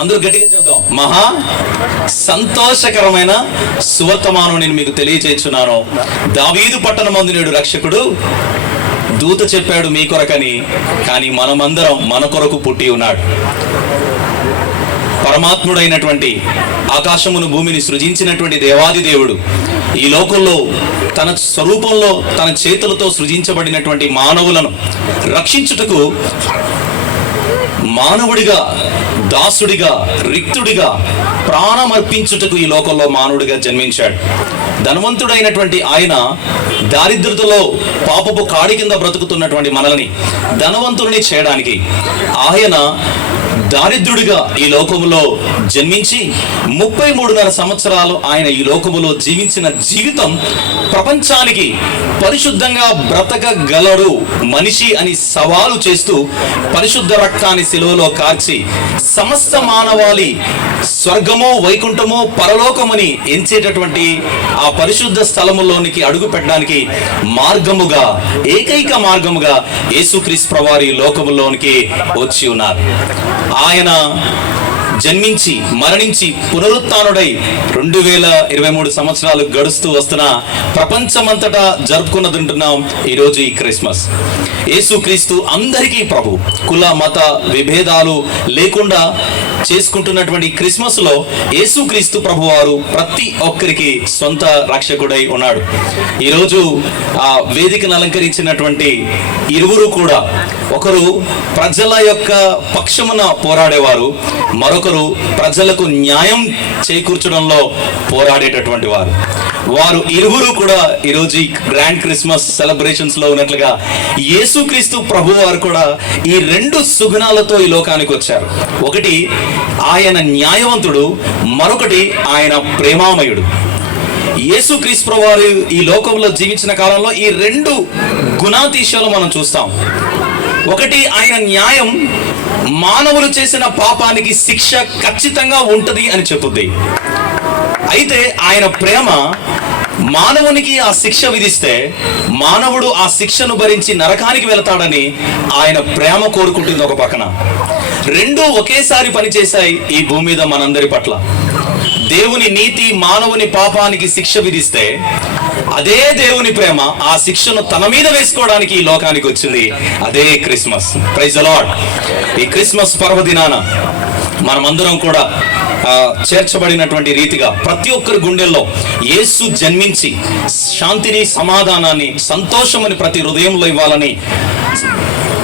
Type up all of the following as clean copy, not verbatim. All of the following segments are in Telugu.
అందరూ గట్టిగా చెప్తాం. మహా సంతోషకరమైన సువర్తమానం నేను మీకు తెలియచేస్తున్నాను. దావీదు పట్టణమందు నేడు రక్షకుడు దూత చెప్పాడు మీ కొరకని, కానీ మనమందరం మన కొరకు పుట్టి ఉన్నాడు. పరమాత్ముడైనటువంటి ఆకాశమును భూమిని సృజించినటువంటి దేవాది దేవుడు ఈ లోకంలో తన స్వరూపంలో తన చేతులతో సృజించబడినటువంటి మానవులను రక్షించుటకు మానవుడిగా, దాసుడిగా, రిక్తుడిగా ప్రాణమర్పించుటకు ఈ లోకంలో మానవుడిగా జన్మించాడు. ధనవంతుడైనటువంటి ఆయన దారిద్రతలో పాపపు కాడి కింద బ్రతుకుతున్నటువంటి మనల్ని ధనవంతుల్ని చేయడానికి ఆయన దారిద్రుడిగా ఈ లోకములో జన్మించి 33.5 సంవత్సరాలు ఆయన ఈ లోకములో జీవించిన జీవితం ప్రపంచానికి పరిశుద్ధంగా బ్రతకగలడు మనిషి అని సవాలు చేస్తూ పరిశుద్ధ రక్తాన్ని శిలువలో కార్చి సమస్త మానవాళి స్వర్గము, వైకుంఠము, పరలోకమని ఎంచేటటువంటి ఆ పరిశుద్ధ స్థలములోనికి అడుగు పెట్టడానికి మార్గముగా, ఏకైక మార్గముగా యేసుక్రీస్తు ప్రభువారు లోకములోనికి వచ్చి ఉన్నారు. ఆయన జన్మించి మరణించి పునరుత్థానుడై 2023 సంవత్సరాలు గడుస్తూ వస్తున్న ప్రపంచమంతటా జరుపుకున్నదంటున్నాం ఈరోజు ఈ క్రిస్మస్. యేసుక్రీస్తు అందరికీ ప్రభు, కుల మత విభేదాలు లేకుండా చేసుకుంటున్నటువంటి క్రిస్మస్ లో యేసుక్రీస్తు ప్రభువారు ప్రతి ఒక్కరికి సొంత రక్షకుడై ఉన్నాడు. ఈరోజు ఆ వేదికను అలంకరించినటువంటి ఇరువురు కూడా, ఒకరు ప్రజల యొక్క పక్షమున పోరాడేవారు, మరొకరు ప్రజలకు న్యాయం చేకూర్చడంలో పోరాడేటటువంటి వారు. వారు ఇరువురు కూడా ఈరోజు ఈ గ్రాండ్ క్రిస్మస్ సెలబ్రేషన్స్ లో ఉన్నట్లుగా యేసుక్రీస్తు ప్రభు వారు కూడా ఈ 2 సుగుణాలతో ఈ లోకానికి వచ్చారు. ఒకటి ఆయన న్యాయవంతుడు, మరొకటి ఆయన ప్రేమామయుడు. యేసుక్రీస్తు ప్రభు వారు ఈ లోకంలో జీవించిన కాలంలో ఈ 2 గుణాతిశయాలు మనం చూస్తాం. ఒకటి ఆయన న్యాయం, మానవులు చేసిన పాపానికి శిక్ష ఖచ్చితంగా ఉంటుంది అని చెప్పుద్ది. అయితే ఆయన ప్రేమ, మానవునికి ఆ శిక్ష విధిస్తే మానవుడు ఆ శిక్షను భరించి నరకానికి వెళతాడని ఆయన ప్రేమ కోరుకుంటుంది ఒక పక్కన. 2 ఒకేసారి పనిచేశాయి ఈ భూమి మీద మనందరి పట్ల. దేవుని నీతి మానవుని పాపానికి శిక్ష విధిస్తే అదే దేవుని ప్రేమ ఆ శిక్షను తన మీద వేసుకోవడానికి ఈ లోకానికి వచ్చింది. అదే క్రిస్మస్. Praise the lord. ఈ క్రిస్మస్ పర్వదినాన మనమందరం కూడా చేర్చబడినటువంటి రీతిగా ప్రతి ఒక్కరి గుండెల్లో యేసు జన్మించి శాంతిని, సమాధానాన్ని, సంతోషమని ప్రతి హృదయంలో ఇవ్వాలని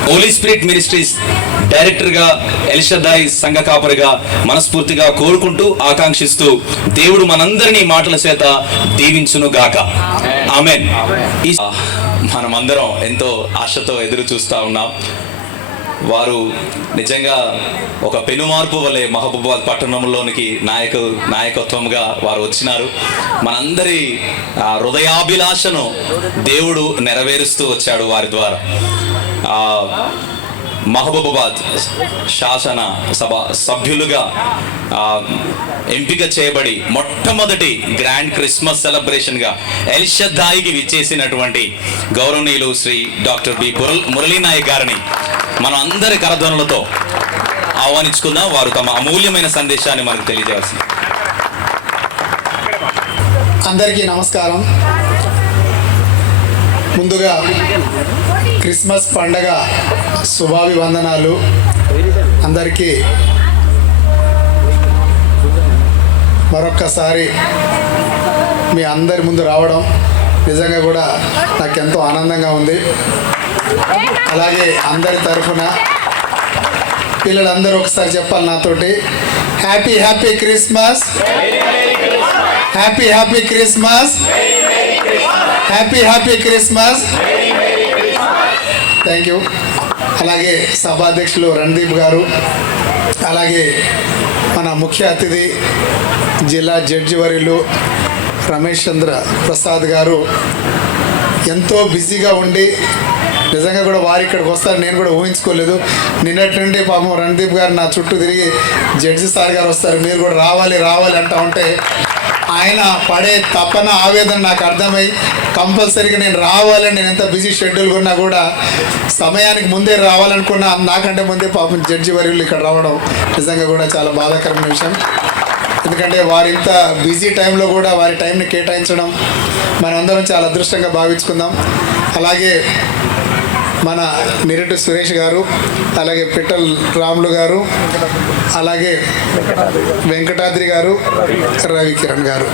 హోలీ స్పిరిట్ మినిస్ట్రీస్ డైరెక్టర్గా, ఎల్షదాయ్ సంఘ కాపరిగా మనస్ఫూర్తిగా కోరుకుంటూ, ఆకాంక్షిస్తూ దేవుడు మనందరినీ మాటల చేత దీవించును గాక. ఆమేన్. మనమందరం ఎంతో ఆశతో ఎదురు చూస్తూ ఉన్నాం. వారు నిజంగా ఒక పెనుమార్పు వలె మహబూబాబాద్ పట్టణంలోనికి నాయకత్వంగా వారు వచ్చినారు. మనందరి హృదయాభిలాషను దేవుడు నెరవేరుస్తూ వచ్చాడు వారి ద్వారా. మహబూబాబాద్ శాసన సభ సభ్యులుగా ఎంపిక చేయబడి మొట్టమొదటి గ్రాండ్ క్రిస్మస్ సెలబ్రేషన్గా ఎల్షదాయికి విచ్చేసినటువంటి గౌరవనీయులు శ్రీ డాక్టర్ బి మురళీ నాయక్ గారిని మనం అందరి కరధ్వనులతో ఆహ్వానించుకుందాం. వారు తమ అమూల్యమైన సందేశాన్ని మనకు తెలియజేయాల్సింది. అందరికీ నమస్కారం. ముందుగా క్రిస్మస్ పండగ శుభాభివందనాలు. అందరికీ మరొక్కసారి మీ అందరి ముందు రావడం నిజంగా కూడా నాకెంతో ఆనందంగా ఉంది. అలాగే అందరి తరఫున పిల్లలందరూ ఒకసారి చెప్పాలి నాతోటి, happy happy Christmas, happy happy Christmas, happy happy Christmas. Thank you. అలాగే సభాధ్యక్షులు రణదీప్ గారు, అలాగే మన ముఖ్య అతిథి జిల్లా జడ్జి వర్యులు రమేష్ చంద్ర ప్రసాద్ గారు ఎంతో బిజీగా ఉండి నిజంగా కూడా వారు ఇక్కడికి వస్తారు నేను కూడా ఊహించుకోలేదు. నిన్నటి నుండి పాపం రణదీప్ గారు నా చుట్టూ తిరిగి జడ్జి సార్ గారు వస్తారు, మీరు కూడా రావాలి రావాలి అంటూ ఉంటే ఆయన పడే తపన ఆవేదన నాకు అర్థమై కంపల్సరీగా నేను రావాలని, నేను ఎంత బిజీ షెడ్యూల్ ఉన్నా కూడా సమయానికి ముందే రావాలనుకున్నా, నాకంటే ముందే పాపం జడ్జి వర్యులు ఇక్కడ రావడం నిజంగా కూడా చాలా బాధాకరమైన విషయం. ఎందుకంటే వారి ఇంత బిజీ టైంలో కూడా వారి టైంని కేటాయించడం మనందరం చాలా అదృష్టంగా భావించుకుందాం. అలాగే మన నిరెడ్డి సురేష్ గారు, అలాగే పిట్టల్ రాములు గారు, అలాగే వెంకటాద్రి గారు, రవికిరణ్ గారు.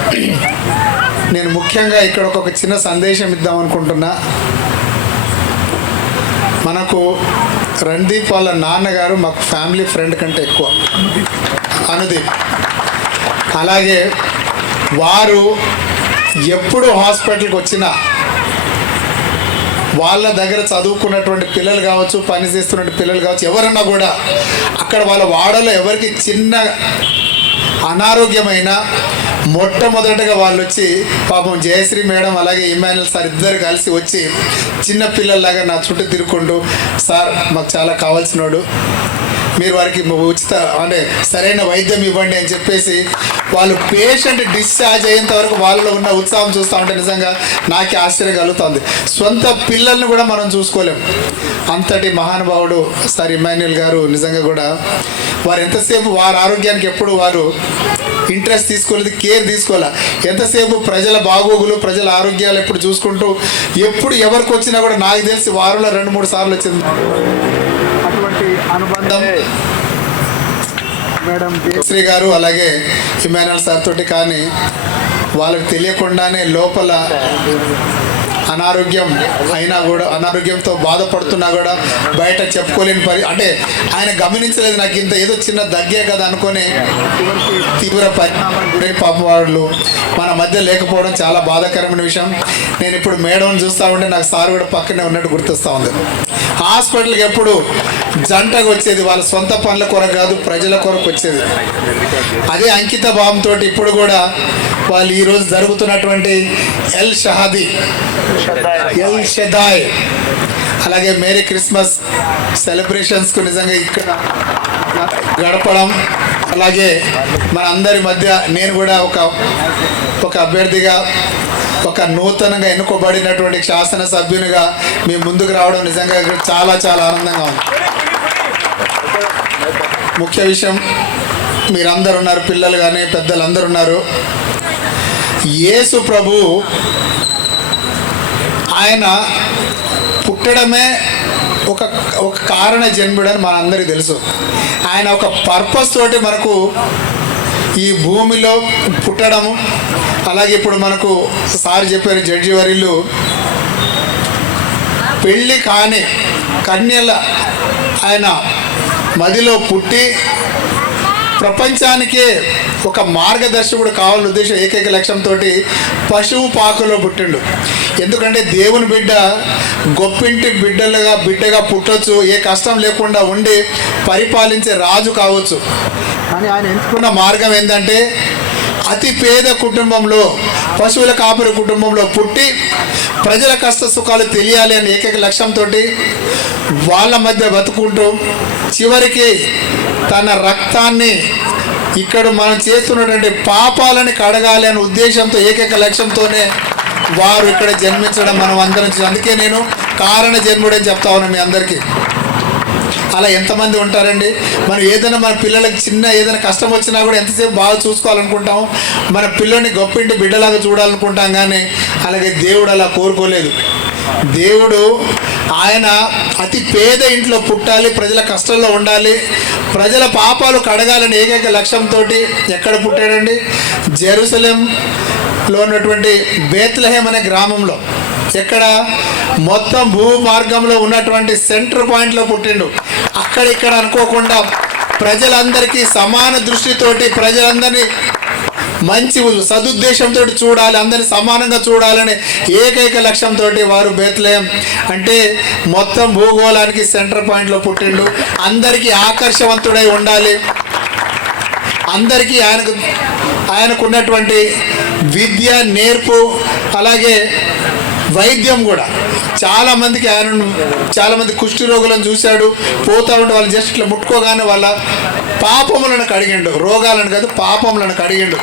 నేను ముఖ్యంగా ఇక్కడ ఒక చిన్న సందేశం ఇద్దాం అనుకుంటున్నా. మనకు రణదీప్ వాళ్ళ నాన్నగారు మాకు ఫ్యామిలీ ఫ్రెండ్ కంటే ఎక్కువ, అనుదీప్. అలాగే వారు ఎప్పుడు హాస్పిటల్కి వచ్చినా వాళ్ళ దగ్గర చదువుకున్నటువంటి పిల్లలు కావచ్చు, పని చేస్తున్నటువంటి పిల్లలు కావచ్చు, ఎవరన్నా కూడా అక్కడ వాళ్ళ వాడలో ఎవరికి చిన్న అనారోగ్యమైన మొట్టమొదటగా వాళ్ళు వచ్చి పాపం జయశ్రీ మేడం అలాగే ఇమాన్యుల్ సార్ ఇద్దరు కలిసి వచ్చి చిన్న పిల్లల్లాగా నా చుట్టూ తిరుగుకుంటూ, సార్ మాకు చాలా కావాల్సినోడు, మీరు వారికి ఉచిత అంటే సరైన వైద్యం ఇవ్వండి అని చెప్పేసి వాళ్ళు పేషెంట్ డిశ్చార్జ్ అయ్యేంత వరకు వాళ్ళలో ఉన్న ఉత్సాహం చూస్తూ ఉంటే నిజంగా నాకే ఆశ్చర్యం కలుగుతుంది. సొంత పిల్లల్ని కూడా మనం చూసుకోలేము. అంతటి మహానుభావుడు సార్ ఇమాన్యుల్ గారు. నిజంగా కూడా వారు ఎంతసేపు వారి ఆరోగ్యానికి ఎప్పుడు వారు ఇంట్రెస్ట్ తీసుకోలేదు, కేర్ తీసుకోలే. ఎంతసేపు ప్రజల బాగోగులు, ప్రజల ఆరోగ్యాలు ఎప్పుడు చూసుకుంటూ, ఎప్పుడు ఎవరికి వచ్చినా కూడా నాకు తెలిసి వారంలో 2-3 సార్లు వచ్చింది. అటువంటి అనుబంధం మేడం జయశ్రీ గారు అలాగే ఇమాన్యుల్ సార్ తోటి. కానీ వాళ్ళకి తెలియకుండానే లోపల అనారోగ్యం అయినా కూడా, అనారోగ్యంతో బాధపడుతున్నా కూడా బయట చెప్పుకోలేని అంటే ఆయన గమనించలేదు, నాకు ఇంత ఏదో చిన్న దగ్గే కదా అనుకొని తీవ్ర పరిణామం గురై పాపం వాళ్ళు మన మధ్య లేకపోవడం చాలా బాధాకరమైన విషయం. నేను ఇప్పుడు మేడం చూస్తూ ఉంటే నాకు సార్ కూడా పక్కనే ఉన్నట్టు గుర్తొస్తూ ఉంది. హాస్పిటల్కి ఎప్పుడు జంటగా వచ్చేది, వాళ్ళ సొంత పనుల కొరకు కాదు, ప్రజల కొరకు వచ్చేది. అదే అంకిత భావంతో ఇప్పుడు కూడా వాళ్ళు ఈరోజు జరుగుతున్నటువంటి ఎల్ షదాయ్ అలాగే మేరీ క్రిస్మస్ సెలబ్రేషన్స్కు నిజంగా ఇక్కడ గడపడం, అలాగే మన అందరి మధ్య నేను కూడా ఒక అభ్యర్థిగా, ఒక నూతనంగా ఎన్నుకోబడినటువంటి శాసనసభ్యునిగా మీ ముందుకు రావడం నిజంగా చాలా చాలా ఆనందంగా ఉంది. ముఖ్య విషయం, మీరందరూ ఉన్నారు, పిల్లలు కానీ పెద్దలు అందరూ ఉన్నారు. యేసు ప్రభు ఆయన పుట్టడమే ఒక కారణ జన్ముడని మనందరికీ తెలుసు. ఆయన ఒక పర్పస్ తోటి మనకు ఈ భూమిలో పుట్టడము. అలాగే ఇప్పుడు మనకు సార్ చెప్పారు జడ్జి వర్యులు, పెళ్ళి కాని కన్యల ఆయన మదిలో పుట్టి ప్రపంచానికే ఒక మార్గదర్శకుడు కావాలని ఉద్దేశం, ఏకైక లక్ష్యంతో పశువు పాకలో పుట్టిండు. ఎందుకంటే దేవుని బిడ్డ గొప్పింటి బిడ్డగా పుట్టొచ్చు, ఏ కష్టం లేకుండా ఉండి పరిపాలించే రాజు కావచ్చు. కానీ ఆయన ఎంచుకున్న మార్గం ఏంటంటే అతి పేద కుటుంబంలో, పశువుల కాపరి కుటుంబంలో పుట్టి ప్రజల కష్ట సుఖాలు తెలియాలి అని ఏకైక లక్ష్యంతో వాళ్ళ మధ్య బతుకుంటూ చివరికి తన రక్తాన్ని ఇక్కడ మనం చేస్తున్నటువంటి పాపాలని కడగాలి అనే ఉద్దేశంతో, ఏకైక లక్ష్యంతోనే వారు ఇక్కడ జన్మించడం మనం అందరం. అందుకే నేను కారణ జన్ముడని చెప్తా ఉన్నాను మీ అందరికీ. అలా ఎంతమంది ఉంటారండి? మనం ఏదైనా మన పిల్లలకి చిన్న ఏదైనా కష్టం వచ్చినా కూడా ఎంతసేపు బాగా చూసుకోవాలనుకుంటాం, మన పిల్లల్ని గొప్పింటి బిడ్డలాగా చూడాలనుకుంటాం. కానీ అలాగే దేవుడు అలా కోరుకోలేదు. దేవుడు ఆయన అతి పేద ఇంట్లో పుట్టాలి, ప్రజల కష్టంలో ఉండాలి, ప్రజల పాపాలు కడగాలని ఏకైక లక్ష్యంతో ఎక్కడ పుట్టాడండి? జెరూసలేంలో ఉన్నటువంటి బేత్లెహేమ్ అనే గ్రామంలో. ఎక్కడ? మొత్తం భూ మార్గంలో ఉన్నటువంటి సెంటర్ పాయింట్లో పుట్టిండు. అక్కడిక్కడ అనుకోకుండా ప్రజలందరికీ సమాన దృష్టితోటి, ప్రజలందరినీ మంచి సదుద్దేశంతో చూడాలి, అందరినీ సమానంగా చూడాలనే ఏకైక లక్ష్యంతో వారు బేత్లెహేమ్ అంటే మొత్తం భూగోళానికి సెంటర్ పాయింట్లో పుట్టిండు. అందరికీ ఆకర్షవంతుడై ఉండాలి, అందరికీ ఆయనకున్నటువంటి విద్య, నేర్పు, అలాగే వైద్యం కూడా చాలామందికి ఆయన చాలామంది కుష్టి రోగులను చూశాడు, పోతా ఉంటే వాళ్ళు జస్ట్ ఇట్లా ముట్టుకోగానే వాళ్ళ పాపములను కడిగిండు, రోగాలను కాదు పాపములను కడిగిండు.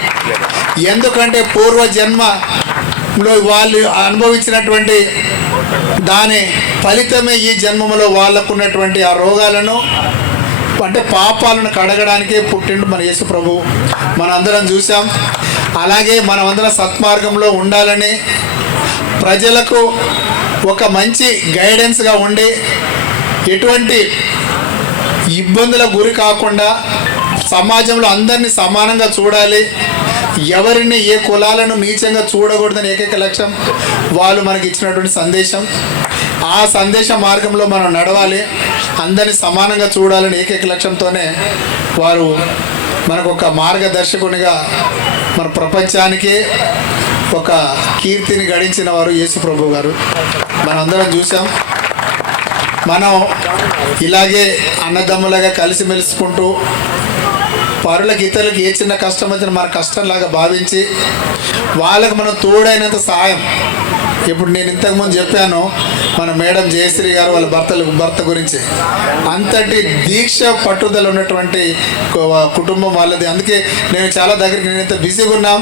ఎందుకంటే పూర్వ జన్మలో వాళ్ళు అనుభవించినటువంటి దాని ఫలితమే ఈ జన్మలో వాళ్ళకున్నటువంటి ఆ రోగాలను అంటే పాపాలను కడగడానికే పుట్టిండు మన యేసు ప్రభు. మనందరం చూసాం. అలాగే మనమందరం సత్మార్గంలో ఉండాలని, ప్రజలకు ఒక మంచి గైడెన్స్గా ఉండి ఎటువంటి ఇబ్బందులకు గురి కాకుండా సమాజంలో అందరినీ సమానంగా చూడాలి, ఎవరిని ఏ కులాలను నీచంగా చూడకూడదని ఏకైక లక్ష్యం వాళ్ళు మనకి ఇచ్చినటువంటి సందేశం. ఆ సందేశ మార్గంలో మనం నడవాలి, అందరినీ సమానంగా చూడాలని ఏకైక లక్ష్యంతోనే వారు మనకు ఒక మార్గదర్శకునిగా మన ప్రపంచానికి ఒక కీర్తిని గడించిన వారు యేసు ప్రభు గారు. మనందరం చూసాం. మనం ఇలాగే అన్నదమ్ములుగా కలిసిమెలుసుకుంటూ పరులకు ఇతరులకు ఏ చిన్న కష్టం వచ్చినా మన కష్టంలాగా భావించి వాళ్ళకు మనం తోడైనంత సహాయం. ఇప్పుడు నేను ఇంతకుముందు చెప్పాను మన మేడం జయశ్రీ గారు వాళ్ళ భర్త గురించి, అంతటి దీక్ష పట్టుదల ఉన్నటువంటి కుటుంబం వాళ్ళది. అందుకే నేను చాలా దగ్గరికి నేను ఎంత బిజీగా ఉన్నా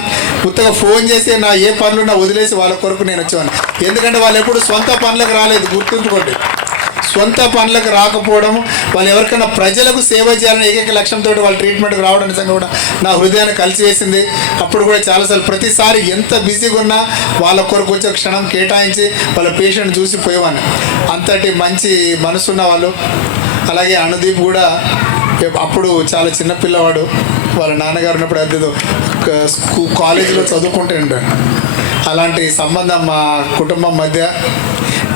కొత్తగా ఫోన్ చేసి నా ఏ పనులున్నా వదిలేసి వాళ్ళ కొరకు నేను వచ్చాను. ఎందుకంటే వాళ్ళు ఎప్పుడు సొంత పనులకు రాలేదు, గుర్తుంచుకోండి. సొంత పనులకు రాకపోవడం, వాళ్ళు ఎవరికైనా ప్రజలకు సేవ చేయాలని ఏకైక లక్ష్యంతో వాళ్ళ ట్రీట్మెంట్కి రావడం నిజంగా కూడా నా హృదయాన్ని కలిసివేసింది. అప్పుడు కూడా చాలాసార్లు ప్రతిసారి ఎంత బిజీగా ఉన్నా వాళ్ళ కొరకు వచ్చే క్షణం కేటాయించి వాళ్ళ పేషెంట్ చూసి పోయేవాడిని. అంతటి మంచి మనసున్న వాళ్ళు. అలాగే అనుదీప్ కూడా అప్పుడు చాలా చిన్నపిల్లవాడు, వాళ్ళ నాన్నగారు ఉన్నప్పుడు అదేదో కాలేజీలో చదువుకుంటూ ఉంటాడు. అలాంటి సంబంధం మా కుటుంబం మధ్య.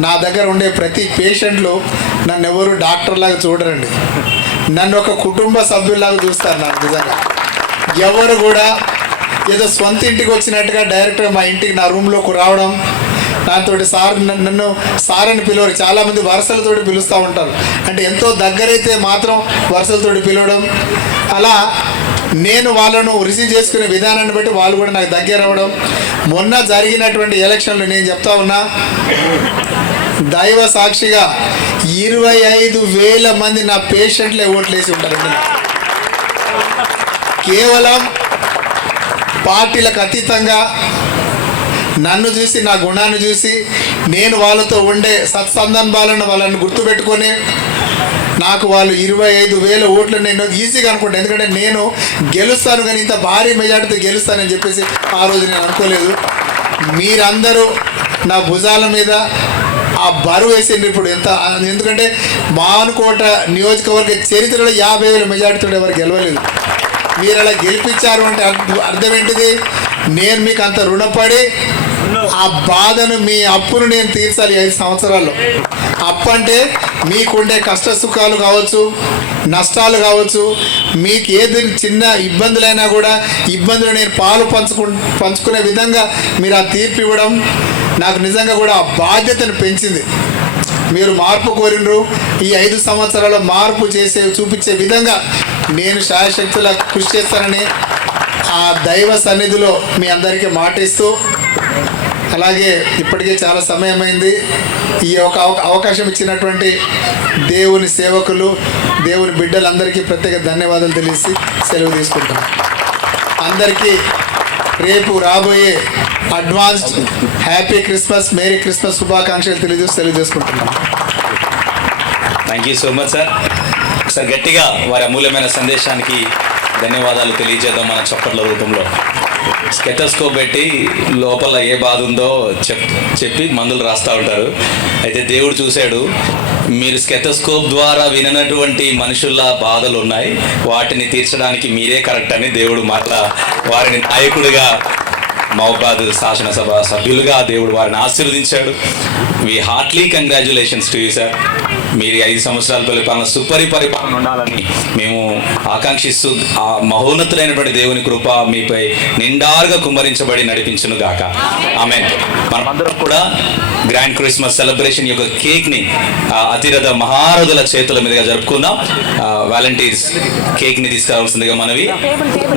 నా దగ్గర ఉండే ప్రతి పేషెంట్లు నన్ను ఎవరు డాక్టర్లాగా చూడరండి, నన్ను ఒక కుటుంబ సభ్యుల్లాగా చూస్తారు. నాకు నిజంగా ఎవరు కూడా ఏదో సొంత ఇంటికి వచ్చినట్టుగా డైరెక్ట్గా మా ఇంటికి నా రూమ్లోకి రావడం, దాంతో సార్ నన్ను సార్ అని పిలవరు. చాలామంది వరుసలతోటి పిలుస్తూ ఉంటారు, అంటే ఎంతో దగ్గరైతే మాత్రం వరుసలతోటి పిలవడం. అలా నేను వాళ్ళను రిసీవ్ చేసుకునే విధానాన్ని బట్టి వాళ్ళు కూడా నాకు దగ్గర అవ్వడం. మొన్న జరిగినటువంటి ఎలక్షన్లు నేను చెప్తా ఉన్నా, దైవ సాక్షిగా 25,000 మంది నా పేషెంట్లే ఓట్లు వేసి ఉంటారండి. కేవలం పార్టీలకు అతీతంగా నన్ను చూసి, నా గుణాన్ని చూసి, నేను వాళ్ళతో ఉండే సత్సందర్భాలను వాళ్ళని గుర్తుపెట్టుకొని నాకు వాళ్ళు 25,000 ఓట్లు నేను ఈజీగా అనుకుంటాను. ఎందుకంటే నేను గెలుస్తాను, కానీ ఇంత భారీ మెజార్టీతో గెలుస్తానని చెప్పేసి ఆ రోజు నేను అనుకోలేదు. మీరందరూ నా భుజాల మీద ఆ బరువు వేసిండ్రు ఇప్పుడు. ఎందుకంటే మానుకోట నియోజకవర్గ చరిత్రలో 50,000 మెజార్టీతో ఎవరు గెలవలేదు. మీరు అలా గెలిపించారు అంటే అర్థం ఏంటిది? నేను మీకు అంత రుణపడి ఆ బాధను, మీ అప్పును నేను తీర్చాలి 5 సంవత్సరాల్లో. అప్పు అంటే మీకుండే కష్ట సుఖాలు కావచ్చు, నష్టాలు కావచ్చు, మీకు ఏది చిన్న ఇబ్బందులైనా కూడా ఇబ్బందులు నేను పాలు పంచుకునే విధంగా మీరు ఆ తీర్పు ఇవ్వడం నాకు నిజంగా కూడా ఆ బాధ్యతను పెంచింది. మీరు మార్పు కోరినరు, ఈ 5 సంవత్సరాల మార్పు చూపించే విధంగా నేను శాయశక్తులా కృషి చేస్తానని ఆ దైవ సన్నిధిలో మీ అందరికీ మాటిస్తూ, అలాగే ఇప్పటికే చాలా సమయమైంది. ఈ అవకాశం ఇచ్చినటువంటి దేవుని సేవకులు, దేవుని బిడ్డలందరికీ ప్రత్యేక ధన్యవాదాలు తెలిసి సెలవు తీసుకుంటాను. అందరికీ రేపు రాబోయే advanced happy Christmas, merry Christmas శుభాకాంక్షలు సెలవు చేసుకుంటున్నాను. Thank you so much sir. ఒకసారి గట్టిగా వారి అమూల్యమైన సందేశానికి ధన్యవాదాలు తెలియజేద్దాం మన చప్పట్ల రూపంలో. స్టెథోస్కోప్ పెట్టి లోపల ఏ బాధ ఉందో చెప్పి మందులు రాస్తూ ఉంటారు. అయితే దేవుడు చూశాడు, మీరు స్టెథోస్కోప్ ద్వారా విననటువంటి మనుషుల బాధలు ఉన్నాయి, వాటిని తీర్చడానికి మీరే కరెక్ట్ అని దేవుడు మరలా వారిని నాయకుడిగా మహబాద్ శాసనసభ సభ్యులుగా దేవుడు వారిని ఆశీర్వదించాడు. We heartily congratulations to you sir. మీరు 5 సంవత్సరాల పరిపాలన పరిపాలన ఉండాలని మేము ఆకాంక్షిస్తూ ఆ మహోన్నతులైనటువంటి దేవుని కృప మీపై నిండారుగా కుమ్మరించబడి నడిపించును గాక. ఆమేన్. మనమందరం కూడా గ్రాండ్ క్రిస్మస్ సెలబ్రేషన్ యొక్క కేక్ని అతిరథ మహారథుల చేతుల మీదుగా జరుపుకుందాం. వాలంటీర్స్ కేక్ని తీసుకురావాల్సిందిగా మనవి.